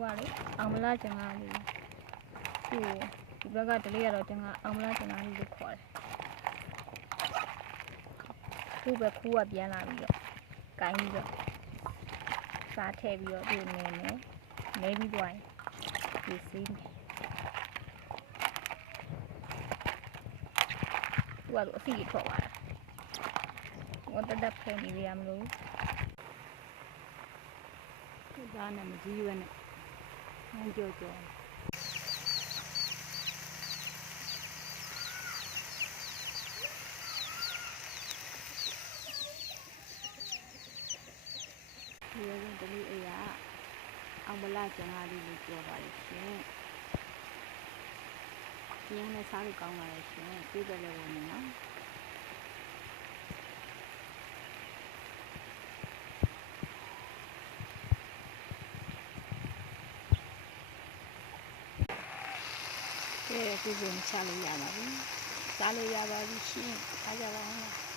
ကလေအောင်မလားကျန်ကလေးသူ့ဒီဘက်ကတလေးကတော့ကျန်ကအောင်မလားကျန်ကလေးလို့ခေါ်တယ်သူ့ပဲခူးကပြန်လာပြီးတော့ကိုင်းပြီးတော့စားထည့်ပြီးတော့သူ့နေနေပြီးသွားရင်ဒီစီးမယ်သူကတော့အစီကြီးထွက်သွားတာ我得陪你玩喽。咱那么几远呢？俺舅舅。ဒီလိုတလေးအေးရအောင်မလားကျန်လာလေးကိုပြောပါလိမ့်ရှင်။ဒီနေ့စားလို့ကောင်းပါလေရှင်။ပြေးတယ်လည်းဝင်နော်။ကဲဒီလိုချလို့ရပါပြီ။စားလို့ရပါပြီရှင်။အားကြပါဦး။